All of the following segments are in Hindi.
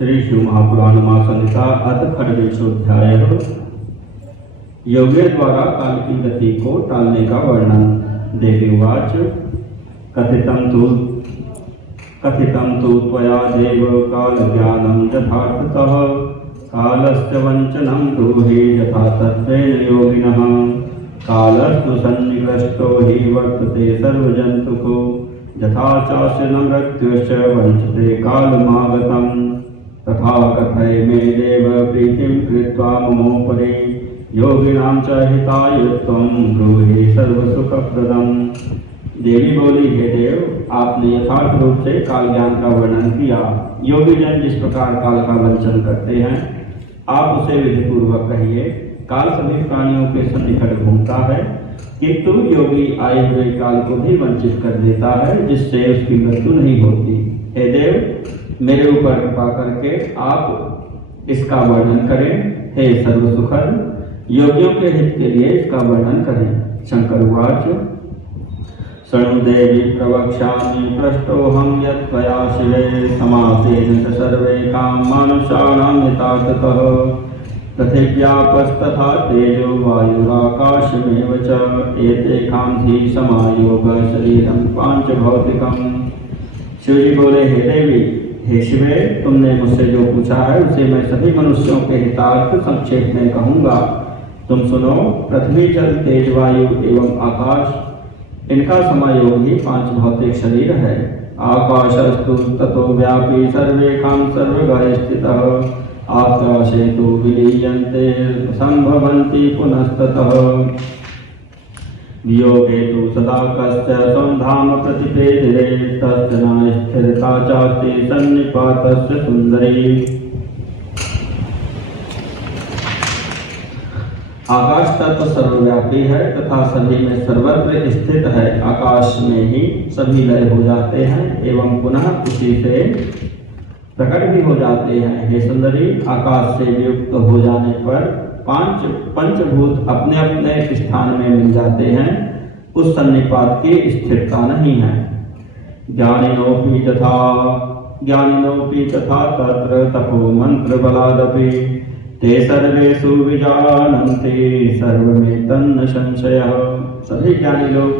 श्री शिव महापुराण संहिता अथ खड्गेशोध्याय। योगे द्वारा काल की गति को टालने का वर्णन। देवी उवाच कथितं तु त्वया देव काल ज्ञानं यथार्थतः कालस्य वञ्चनं ब्रूहि यथा तत्त्वेन योगिनः। कालस्तु सन्निकृष्टो हि वर्तते सर्वजन्तुको यथा चास्य न मृत्युश्च वञ्चते कालमागतम्। तथा कथय मे देव प्रीतिं कृत्वा ममोपरि योगिनां च हिताय त्वं ब्रूहि सर्वसुखप्रदम्। देवी बोली, हे देव, आपने यथार्थ रूप से काल ज्ञान का वर्णन किया। योगी जन जिस प्रकार काल का वंचन करते हैं, आप उसे विधिपूर्वक कहिए। काल सभी प्राणियों के सन्निकट घूमता है, किंतु योगी आए हुए काल को भी वंचित कर देता है, जिससे उसकी मृत्यु नहीं होती। हे देव, मेरे ऊपर कृपा करके आप इसका वर्णन करें। हे सर्वसुखद, योगियों के हित के लिए इसका वर्णन करें। शंकर उवाच शृणु देवी प्रवक्ष्यामि पृष्टोऽहं यत्त्वया शिवे समासेन च सर्वे कामानुषाणां हितार्थतः। तथैव्यापस्तथा तेजो वायुराकाशमेव च एतेषां हि समायोग शरीरं पांचभौतिकम्। शिवजी बोले, हे देवी, हे शिवे, तुमने मुझसे जो पूछा है उसे मैं सभी मनुष्यों के हितार्थ संक्षेप में कहूँगा। तुम सुनो। पृथ्वी, जल, तेज, वायु एवं आकाश, इनका समायोग ही पांच भौतिक शरीर है। आकाशस्तु ततो व्यापी सर्वेषां सर्वगः स्थितः आकाशे तु विलीयन्ते संभवन्ति पुनस्ततः। वियोगे तु सदा कस्य संधाम प्रतिपेदिरे तस्य न स्थिरता चास्ति सन्निपातस्य सुंदरी। आकाश तत्व सर्वव्यापी है तथा सभी में सर्वत्र स्थित है। आकाश में ही सभी लय हो जाते हैं एवं पुनः उसी से प्रकट भी हो जाते हैं। हे सुंदरी, आकाश से वियुक्त हो जाने पर पंचभूत अपने अपने स्थान में मिल जाते हैं। उस सन्निपात की स्थिरता नहीं है। ज्ञानिनोऽपि तथा तत्र तपो मंत्र बलादपि ते सर्वेषु विजानन्ति सर्वमेतन्न संशयः। सभी ज्ञानी लोग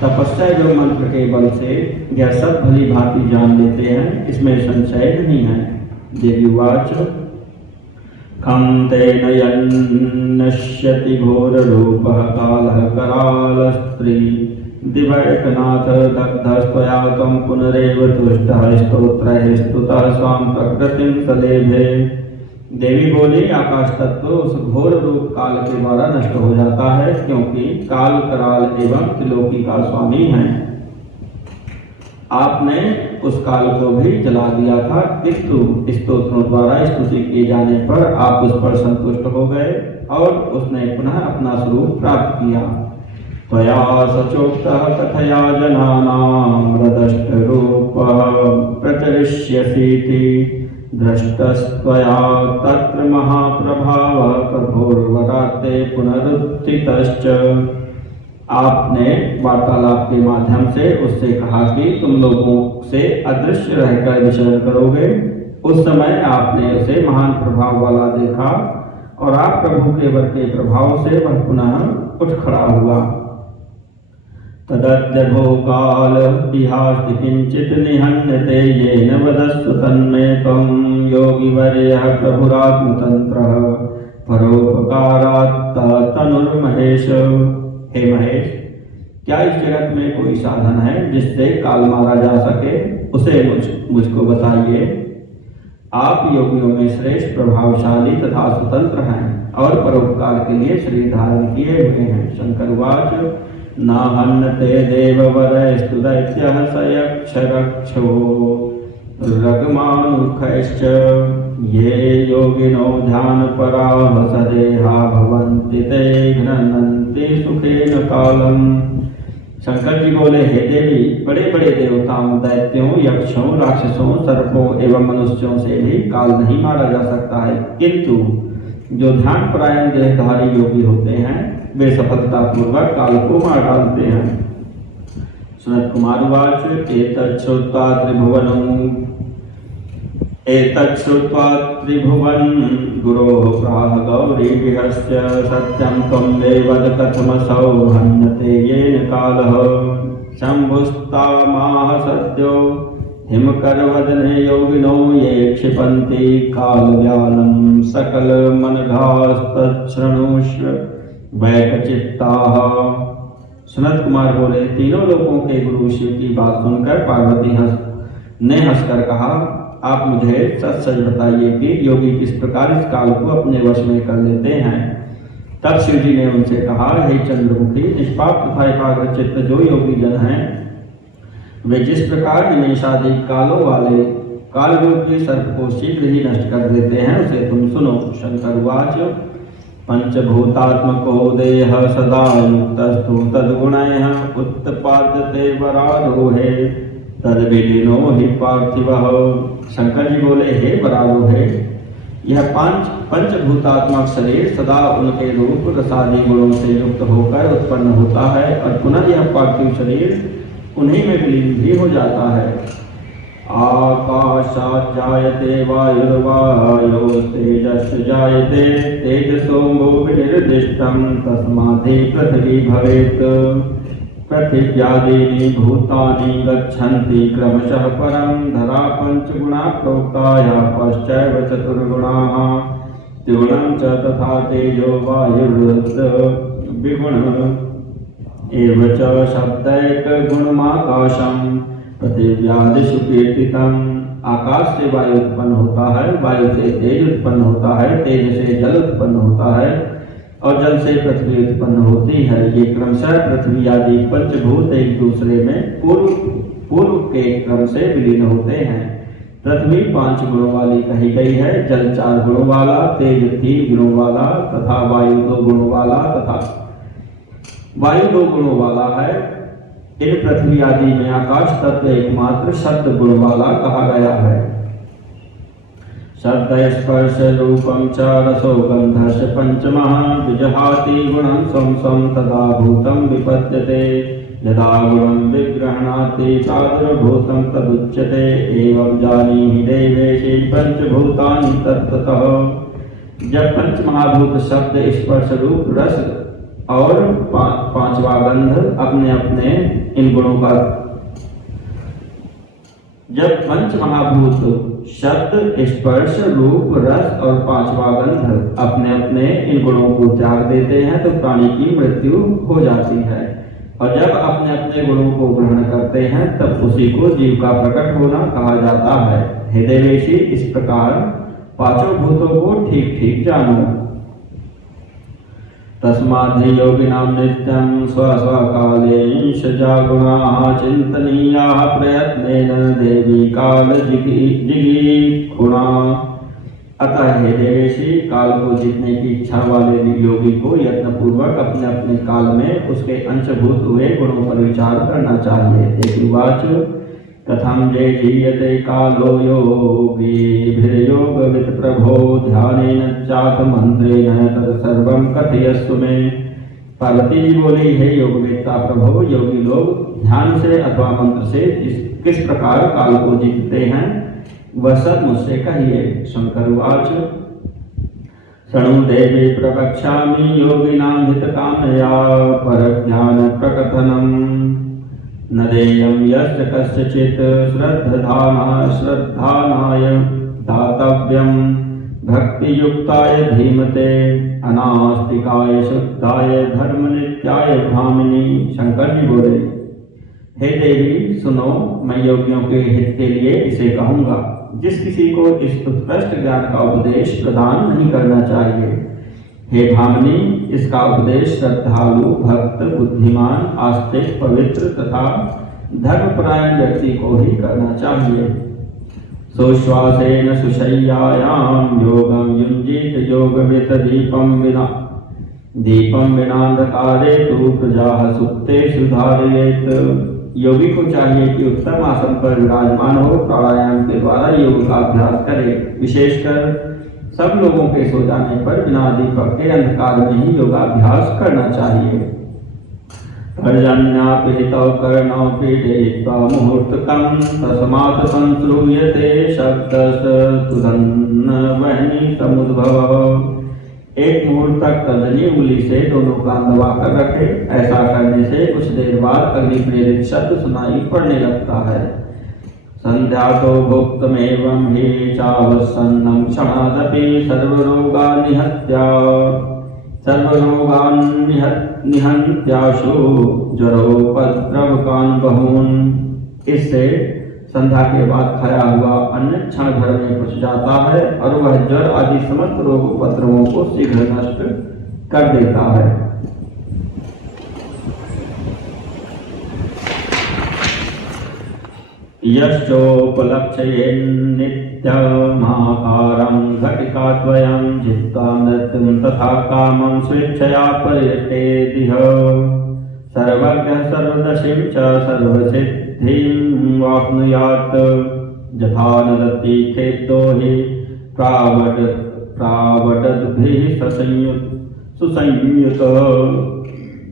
तपस्या एवं मंत्र के बल से यह सब भली भांति जान लेते हैं, इसमें संशय नहीं है। देवी उवाच खं तेन यन्नश्यति घोररूपः कालः करालस्त्री दिवैकनाथ दग्धस्त्वया त्वं पुनरेव तुष्टः स्तोत्रैः स्तुतः स्वां प्रकृतिं सलेभे। देवी बोली, आकाश तत्व उस घोर रूप काल के द्वारा नष्ट हो जाता है, क्योंकि काल कराल एवं त्रिलोकी का स्वामी है। आपने उस काल को भी जला दिया था, किंतु स्तोत्रों द्वारा स्तुति किए जाने पर आप उस पर संतुष्ट हो गए और उसने पुनः अपना स्वरूप प्राप्त किया। त्वया सचोक्तः कथया जनानां हृदष्टरूपः प्रचरिष्यसीति दृष्टस्त्वया तत्र महाप्रभावः कठोरवराते पुनरुत्थितश्च। आपने वार्तालाप के माध्यम से उससे कहा कि तुम लोगों से अदृश्य रहकर विचरण करोगे। उस समय आपने उसे महान प्रभाव वाला देखा और आप प्रभु के वर के प्रभाव से वह पुनः उठ खड़ा हुआ। तदद्यभो काल इहास्ति किंचित निहन्यते येन वदस्सु तन्मे त्वं योगिवर्यः प्रभुरात्मतन्त्रः परोपकारात् तनुर्महेश। हे महेश, क्या इस जगत में कोई साधन है जिससे काल मारा जा सके? उसे मुझको बताइए। आप योगियों में श्रेष्ठ, प्रभावशाली तथा स्वतंत्र हैं और परोपकार के लिए शरीर धारण किए हुए हैं। शंकर उवाच न हन्यते देववरैस्तु दैत्यः स यक्षरक्षो रगमानुखैश्च ये योगिनो ध्यानपराः सदेहा भवन्ति ते घ्नन्ति सुखेन कालम्। शंकर जी बोले, हे देवी, बड़े बड़े देवताओं, दैत्यों, यक्षों, राक्षसों, सर्पों एवं मनुष्यों से भी काल नहीं मारा जा सकता है, किंतु जो ध्यान परायण देहधारी योगी होते हैं वे सफलता पूर्वक काल को मार डालते हैं। सनत कुमार उवाच एतच्छ्रुत्वा त्रिभुवनं एतत् श्रुत्वा त्रिभुवन गुरोः प्राह गौरीविहस्य सत्यं त्वं मे वद कथमसौ हन्यते येन कालः। शम्भुस्तामाह सद्यो हिमकरवदने योगिनो ये क्षिपन्ति कालव्यालं सकलमनघास्तच्छृणुष्व वैकचित्ताः। सनत कुमार बोले, तीनों लोकों के गुरु शिव की बात सुनकर पार्वती ने हंसकर कहा, आप मुझे सच सच बताइए कि योगी किस प्रकार इस काल को अपने वश में कर लेते हैं। तब शिव जी ने उनसे कहा, हे चंद्रमुखी, निष्पाप तथा एकाग्रचित्त जो योगी जन हैं, वे जिस प्रकार निमेषादि कालों वाले कालरूपी सर्प को शीघ्र ही नष्ट कर देते हैं, उसे तुम सुनो। शंकर उवाच, पंचभूतात्मको देह सदा युक्तस्तु तद्गुणैः उत्पाद्यते वरारोहे तद्विलीनो हि पार्थिवः। शंकर जी बोले, हे वरारोहे, यह पंचभूतात्मक शरीर सदा उनके रूप रसादि गुणों से युक्त होकर उत्पन्न होता है और पुनः यह पार्थिव शरीर उन्हीं में विलीन भी हो जाता है। आकाशात् जायते वायुर्वायोस्तेजश्च जायते तेजसो विनिर्दिष्टं तस्मात् पृथिवी भवेत्। पृथिव्यादीनि भूतानि गच्छन्ति क्रमशः परं धरा पंचगुणा प्रोक्ता या पश्चैव चतुर्गुणाः त्रिगुणं च तथा तेजो वायुर्विगुण एव च शब्दैकगुणमाकाशं पृथिव्यादिषु कीर्तितम्। आकाश से वायु उत्पन्न होता है, वायु से तेज उत्पन्न होता है, तेज से जल उत्पन्न होता है और जल से पृथ्वी उत्पन्न होती है। ये क्रमशः पृथ्वी आदि पंचभूत एक दूसरे में पूर्व के क्रम से विलीन होते हैं। पृथ्वी 5 गुणों वाली कही गई है, जल 4 गुणों वाला, तेज 3 गुणों वाला तथा वायु 2 गुणों वाला तथा वायु 2 गुणों वाला है। इन पृथ्वी आदि में आकाश तत्व एकमात्र शब्द गुण वाला कहा गया है। शब्द स्पर्श रूपम च रसो गंधश्च पंचमः विजहाति गुणं स्वं स्वं तदा भूतं विपद्यते यदा गुणं विग्रहणाति तादृभूतं तदुच्यते एवं जानीहि देवेशि पंचभूतानि तत्त्वतः। जब पंच महाभूत शब्द स्पर्श रूप रस और 5वां गंध अपने अपने इन गुणों का, जब पंच महाभूत शब्द स्पर्श रूप रस और 5वां गंध अपने अपने इन गुणों को त्याग देते हैं तो प्राणी की मृत्यु हो जाती है और जब अपने अपने गुणों को ग्रहण करते हैं तब उसी को जीव का प्रकट होना कहा जाता है। हे देवेशी, इस प्रकार 5 भूतों को ठीक ठीक जानो। तस्माद्धि योगिनां नित्यं स्वस्वकालेंश जागुणाः चिन्तनीयाः प्रयत्नेन देवी काल जिगीषुणा। अतः हे देवेशी, काल को जीतने की इच्छा वाले योगी को यत्न पूर्वक अपने अपने काल में उसके अंशभूत हुए गुणों पर विचार करना चाहिए। उवाच, कथं जे जीयते कालो योगिभिर्योगवित् प्रभो ध्यानेन चाथ मंत्रेण तत्सर्वं कथयस्व मे। पार्वती जी बोली, हे योगवेत्ता प्रभो, योगी लोग ध्यान से अथवा मंत्र से किस प्रकार काल को जीतते हैं वह सब मुझसे कहिए। शंकर उवाच, शृणु देवी प्रवक्ष्यामि योगिनां हितकामया परज्ञान प्रकथनम्। न देयं यस्य कस्यचित् श्रद्धानाय दातव्यं भक्तियुक्ताय धीमते अनास्तिकाय शुद्धाय धर्मनित्याय भामिनी। शंकर जी बोले, हे देवी सुनो, मैं योगियों के हित के लिए इसे कहूँगा। जिस किसी को इस उत्कृष्ट ज्ञान का उपदेश प्रदान नहीं करना चाहिए। हे भामिनी, इसका उपदेश श्रद्धालु भक्त बुद्धिमान आस्तिक पवित्र तथा धर्मपरायण व्यक्ति को ही करना चाहिए। सोश्वासेन सुशय्यायां योगं युञ्जीत योगवित् दीपं विनांधकारे तु प्रजाः सुप्तेषु धारयेत्। योगी को चाहिए कि उत्तम आसन पर विराजमान हो, प्राणायाम के द्वारा योग का अभ्यास करे। विशेषकर सब लोगों के सो जाने पर बिना दीपक के अंधकार में ही योगाभ्यास करना चाहिए। पर्जन्यापिहितौ कर्णौ पीडयित्वा मुहूर्तकं तस्मात् संश्रूयते शब्दस्तुधन्वहनी समुद्भवः। एक मुहूर्त तक तर्जनी उंगली से दोनों कान दबाकर रखे। ऐसा करने से कुछ देर बाद अग्नि प्रेरित शब्द सुनाई पड़ने लगता है। संध्या तो भुक्तमेवं हि चावसन्नं क्षणादपि सर्वरोगान्निहत्याशु ज्वरोपद्रवकान् बहून्। इससे संध्या के बाद खाया हुआ अन्न क्षण भर में पच जाता है और वह ज्वर आदि समस्त रोग उपद्रवों को शीघ्र नष्ट कर देता है। यश्चोपलक्ष्येन्नित्यमाकारं घटिकाद्वयं जित्वा मृत्युं तथा कामं स्वेच्छया पर्यटेदिह। सर्वज्ञः सर्वदशीं च सर्वसिद्धिं वाप्नुयात्। यथा नदति खेतो हि प्रावडद्भिः सुसंयुतः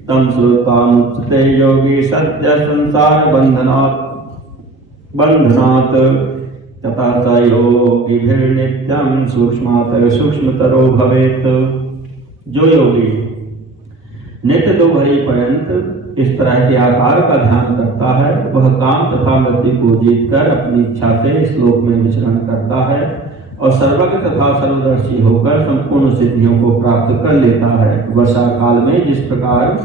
तं श्रुत्वामुच्यते योगी सद्य संसार बंधनात्। तथा स योगिभिर्नित्यं सूक्ष्मातर सूक्ष्मतरो भवेत्। जो योगी नित्य दो घड़ी पर्यंत इस तरह के आकार का ध्यान करता है, वह काम तथा मृत्यु को जीतकर अपनी इच्छा से इस लोक में विचरण करता है और सर्वज्ञ तथा सर्वदर्शी होकर संपूर्ण सिद्धियों को प्राप्त कर लेता है। वर्षा काल में जिस प्रकार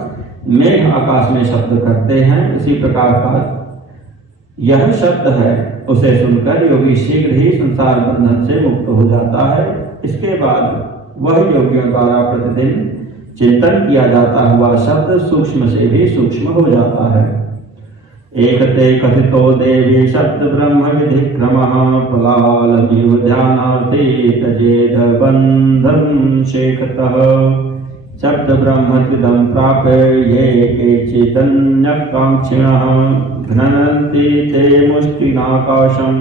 मेघ आकाश में शब्द करते हैं, उसी प्रकार का यह शब्द है। उसे सुनकर योगी शीघ्र ही संसार बंधन से मुक्त हो जाता है। इसके बाद वह योगियों द्वारा प्रतिदिन चिंतन किया जाता हुआ शब्द सूक्ष्म से भी सूक्ष्म हो जाता है। एकते कथितो देवी शब्द ब्रह्म विधिक्रमः फलालमिव ध्यानार्थे तजेद बंधं शेखतः। शब्द ब्रह्म त्रिदं प्राप्य ये केचिदन्यकाङ्क्षिणः घ्नन्ति ते मुष्टिनाकाशं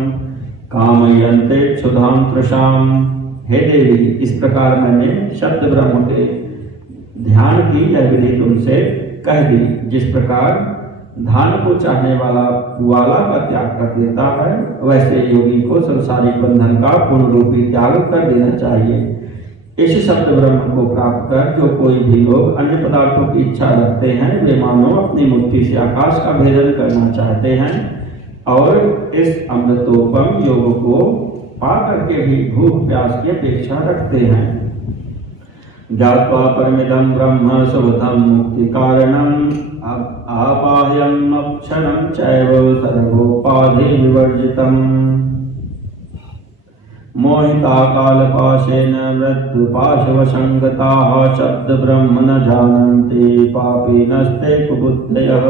कामयन्ते क्षुधां तृषाम्। हे देवी, इस प्रकार मैंने शब्द ब्रह्म के ध्यान की यह विधि तुमसे कह दी। जिस प्रकार धान को चाहने वाला पुआला का त्याग कर देता है, वैसे योगी को संसारिक बंधन का पूर्ण रूपी त्याग कर देना चाहिए। इस शब्द ब्रह्म को प्राप्त कर जो कोई भी लोग अन्य पदार्थों की इच्छा रखते हैं, वे मानो अपनी मुट्ठी से आकाश का भेदन करना चाहते हैं और इस अमृतोपम योग को पा करके भी भूख प्यास की अपेक्षा रखते हैं। ज्ञात्वा परमिदं ब्रह्म सुहृदं मुक्ति कारणं आपाह्यं अक्षरं चैव सर्वोपाधि विवर्जितम्। मोहिता कालपाशेन मृत्युपाशवसंगताः शब्द ब्रह्म न जानन्ति पापिनस्ते कुबुद्धयः।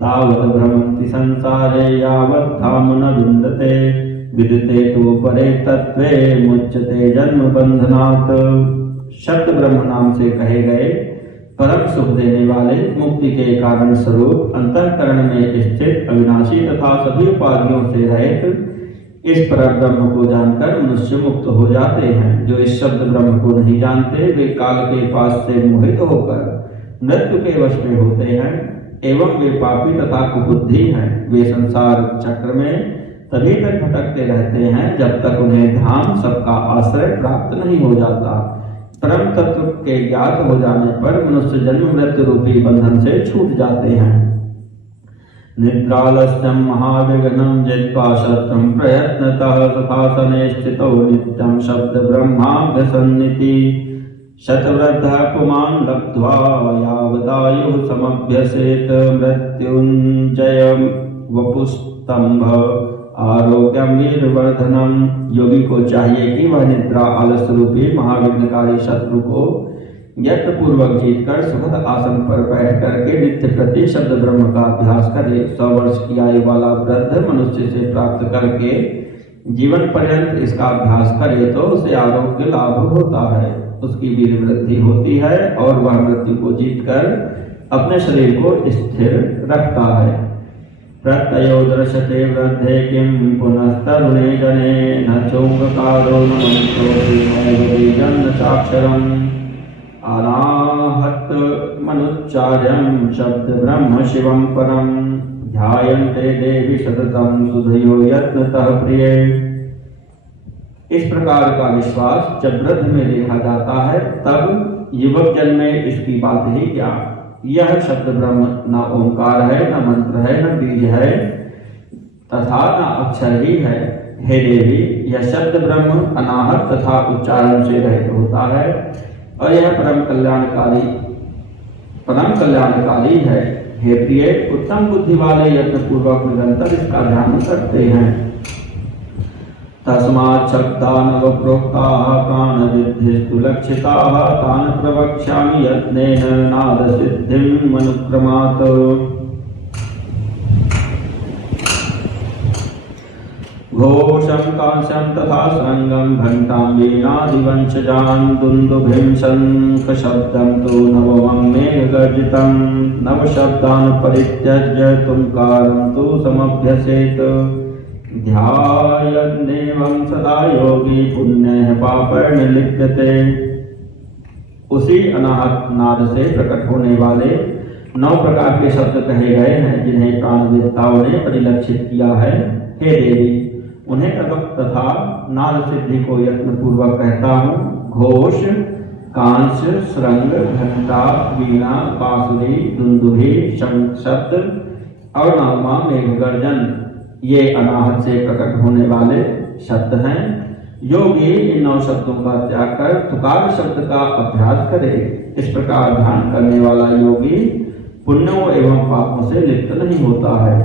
तावत् भ्रमन्ति संसारे यावत् धाम न विन्दते विदते तु परे तत्त्वे मुच्यते जन्म बंधनात्। शब्द ब्रह्म नाम से कहे गए परम सुख देने वाले मुक्ति के कारण स्वरूप अंतःकरण में स्थित अविनाशी तथा सभी उपाधियों से रहित इस पर ब्रह्म को जानकर मनुष्य मुक्त हो जाते हैं। जो इस शब्द ब्रह्म को नहीं जानते, वे काल के पास से मोहित होकर मृत्यु के वश में होते हैं एवं वे पापी तथा कुबुद्धि हैं। वे संसार चक्र में तभी तक भटकते रहते हैं जब तक उन्हें धाम सबका आश्रय प्राप्त नहीं हो जाता। परम तत्व के ज्ञात हो जाने पर मनुष्य जन्म मृत्यु रूपी बंधन से छूट जाते हैं। निद्रालस्यं महाविघ्नं जित्वा शत्रुं प्रयत्नतः सुखासने स्थितो नित्यं शब्द ब्रह्माभ्यसन्निति। शतवृद्धः पुमान् लब्ध्वा यावदायुः समभ्यसेत मृत्युञ्जयं वपुस्तंभ आरोग्यम वीरवर्धनम। योगी को चाहिए कि वह निद्रा आलस्य रूपी महाविघ्नकारी शत्रु को यत्न पूर्वक जीतकर सुखद आसन पर बैठ करके नित्य प्रति शब्द ब्रह्म का अभ्यास करे। 100 वर्ष की आयु वाला वृद्ध मनुष्य से प्राप्त करके जीवन पर्यंत इसका अभ्यास करे तो उसे आरोग्य लाभ होता है, उसकी वीर वृद्धि होती है और वह मृत्यु को जीतकर अपने शरीर को स्थिर रखता है। प्रत्ययो दृश्यते वृद्धे किं पुनस्तरुणे जने न चोङ्कारो न मंत्रो न चाक्षरम् अनाहत मनुच्चार आचार्यं शब्द ब्रह्म शिवं परम ध्यायन्ते देवी सततं सुधयो यत्नतः प्रिय। इस प्रकार का विश्वास जब वृद्ध में देखा जाता है तब युवक जन में इसकी बात ही क्या। यह शब्द ब्रह्म न ओंकार है, न मंत्र है, न बीज है तथा न अक्षर ही है। हे देवी, यह शब्द ब्रह्म अनाहत तथा उच्चारण से रहित होता है और यह परम कल्याणकारी है। हे प्रिय, उत्तम बुद्धि वाले यत्न पूर्वक निरंतर इसका ध्यान करते हैं। तस्मात् शब्दानव प्रोक्ताः प्राणविद्धिस्तु लक्षिताः तान् प्रवक्ष्यामि यत्नेन नाद सिद्धिं मनुक्रमात्। घोषं कांस्यं तथा श्रृंगं घंटां वीणादिवंशजान् दुन्दुभिं शङ्खशब्दं तु नवमं मेघगर्जितं नवशब्दान् परित्यज्य तुङ्कारं तु समभ्यसेत्। ध्यायन्नेवं सदा योगी पुण्यः पापैर्न लिप्यते। उसी अनाहत नाद से प्रकट होने वाले 9 प्रकार के शब्द कहे गए हैं जिन्हें प्राणविद्ताओं ने परिलक्षित किया है। हे देवी, उन्हें तथा नाद सिद्धि को यत्न पूर्वक कहता हूँ। घोष, कांस्य, श्रृंग, घंटा, वीणा, बांसुरी, दुंदुभी, शंख शब्द और नवमा मेघगर्जन, ये अनाहत से प्रकट होने वाले शब्द हैं। योगी इन 9 शब्दों का त्याग कर तुकार शब्द का अभ्यास करे। इस प्रकार ध्यान करने वाला योगी पुण्यों एवं पापों से लिप्त नहीं होता है।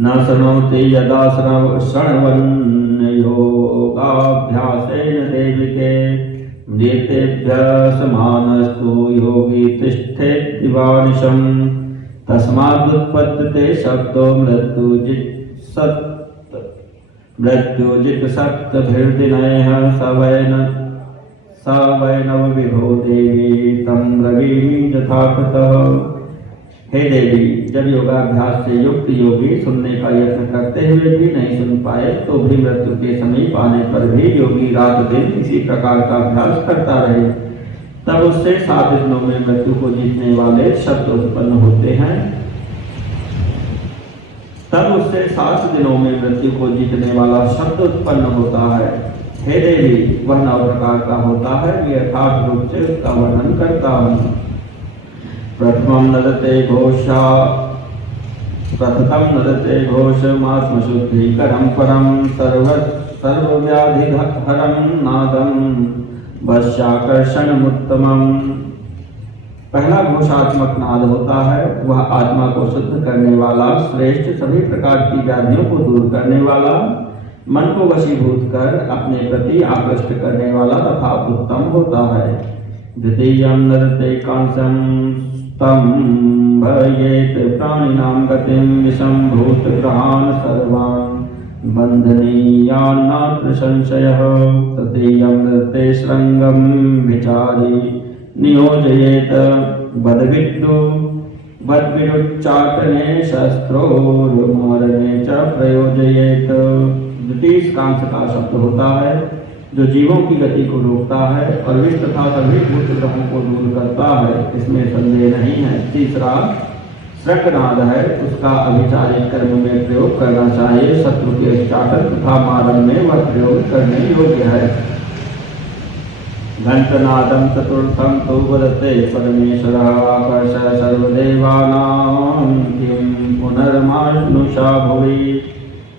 न शृणोति यदा श्रवन् योगाभ्यासेन देविके मृतेभ्यः समानस्तु योगी तिष्ठेत् दिवानिशम्। तस्मादुत्पद्यते शब्दो मृत्युजित सप्तभिर्दिनैः स वै नवविधो देवी तं ब्रवीमि यथाकृतः। हे देवी, जब योगाभ्यास से युक्त योगी सुनने का यत्न करते हुए भी नहीं सुन पाए तो भी मृत्यु के समीप आने पर भी योगी रात दिन इसी प्रकार का अभ्यास करता रहे, तब उससे 7 दिनों में मृत्यु को जीतने वाले शब्द उत्पन्न होते हैं। तब उससे 7 दिनों में मृत्यु को जीतने वाला शब्द उत्पन्न होता है। हे देवी, वह 9 प्रकार का होता है, मैं यथार्थ रूप से उसका वर्णन करता हूँ। प्रथमं नदते घोषमात्मशुद्धिकरं परं सर्वव्याधिहरं नादं वश्याकर्षणमुत्तमम्। पहला घोषात्मक नाद होता है, वह आत्मा को शुद्ध करने वाला, श्रेष्ठ, सभी प्रकार की व्याधियों को दूर करने वाला, मन को वशीभूत कर अपने प्रति आकृष्ट करने वाला तथा उत्तम होता है। द्वितीयं नदते कांस्यं स्तम्भयेत् प्राणिनां गतिं विषमभूतग्रहान् सर्वान् बन्धनीयान्नात्र संशयः। तृतीयं नदते श्रृंगं विचारी नियोजयेत् बद्विदुच्चाटने शस्त्रोर्मारणे च प्रयोजयेत्। द्वितीय कांस्य का शब्द होता है जो जीवों की गति को रोकता है और विष तथा सभी भूत ग्रहों को दूर करता है, इसमें संदेह नहीं है। तीसरा श्रृंगनाद है, उसका अभिचारिक कर्म में प्रयोग करना चाहिए। शत्रु के उच्चाटन तथा मारण में वह प्रयोग करने योग्य है। घंटनादं चतुर्थं तु वदते परमेश्वरः आकर्ष सर्वदेवानां किं पुनर्मानुषा भुवि।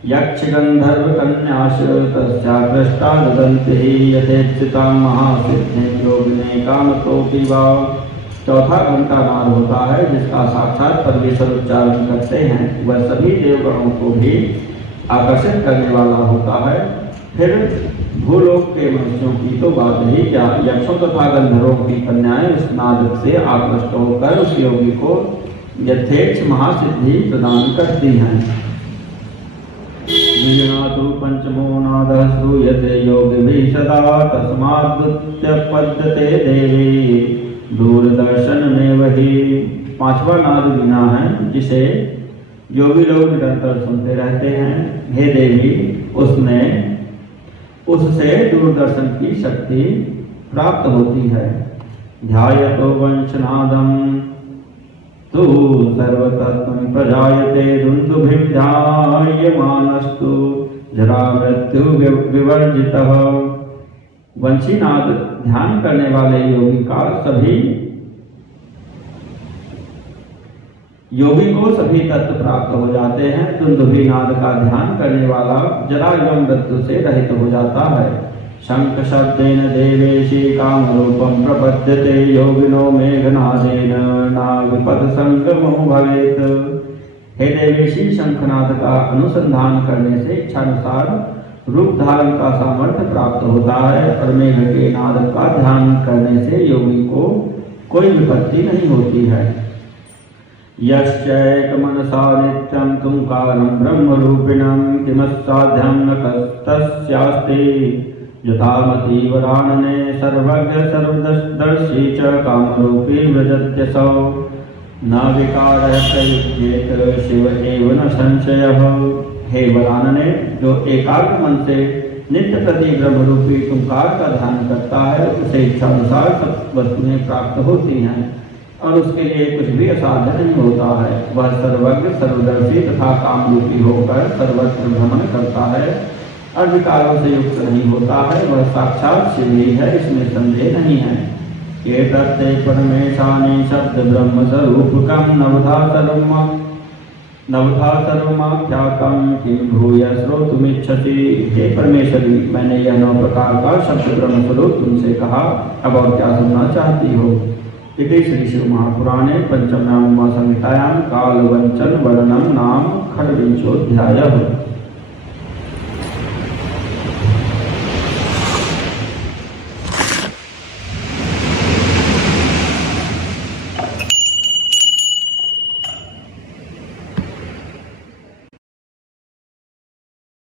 यक्षगन्धर्वकन्याश्च तस्याकृष्टा ददन्ति यथेच्छितां महासिद्धिं योगिने कामतोऽपि वा। चौथा घंटानाद होता है जिसका साक्षात परमेश्वर उच्चारण करते हैं, वह सभी देवगणों को भी आकर्षित करने वाला होता है। फिर भूलोक के मनुष्यों की तो बात ही क्या, यक्षों तथा गंधर्वों की कन्याएं उस नाद से आकृष्ट होकर उस योगी को यथेच्छ महासिद्धि प्रदान करती हैं। वीणातु पंचमो नादः श्रूयते योगिभिः सदा तस्मादुत्पद्यते देवी दूरदर्शन में वही। 5वां नाद वीणा है जिसे योगी लोग निरंतर सुनते रहते हैं। हे देवी, उससे दूरदर्शन की शक्ति प्राप्त होती है। ध्यायतो वंशनादं तु सर्वतत्त्वं प्रजायते दुन्दुभिर्ध्यायमानस्तु जरा मृत्यु विवर्जितः। वंशीनाद ध्यान करने वाले योगी को सभी तत्व प्राप्त हो जाते हैं। दुन्दुभि नाद का ध्यान करने वाला जरा एवं मृत्यु से रहित हो जाता है। शंख शब्देन देवेशी काम रूपम प्रपद्यते योगिनो मेघनादेन नागपद संगमो भवेत। हे देवेशी, शंखनाद का अनुसंधान करने से इच्छानुसार रूप धारण का सामर्थ्य प्राप्त होता है और मेघ के नाद का ध्यान करने से योगी को कोई विपत्ति नहीं होती है। यश्चैकमनसा नित्यं तुंकारं ब्रह्मरूपिणं किमसाध्यं न कस्तस्यास्ति यथामतीवरानने सर्वज्ञ सर्वदर्शी च कामरूपी व्रजत्यसौ न विकारः प्रयुज्येत शिव एव न संशयः। हे वरानने, जो एकाग्र मन से नित्य प्रति ब्रह्मरूपी तुंकार का ध्यान करता है उसे इच्छानुसार सब वस्तुएं प्राप्त होती हैं और उसके लिए कुछ भी असाध्य नहीं होता है। वह सर्वज्ञ सर्वदर्शी तथा कामरूपी होकर सर्वत्र भ्रमण करता है और विकारों से युक्त नहीं होता है। वह साक्षात शिव ही है, इसमें संदेह नहीं है। एतत्ते परमेशानि शब्द ब्रह्म स्वरूपकं नवधा सर्वमाख्याकं किं भूय श्रोतुमिच्छति। हे परमेश्वरी, मैंने यह 9 प्रकार का शब्द ब्रह्म स्वरूप तुमसे कहा, अब और क्या सुनना चाहती हो। इति श्री शिव महापुराणे पंचम्यां संहितायां कालवंचन वर्णनं नाम खड्विंशोऽध्यायः।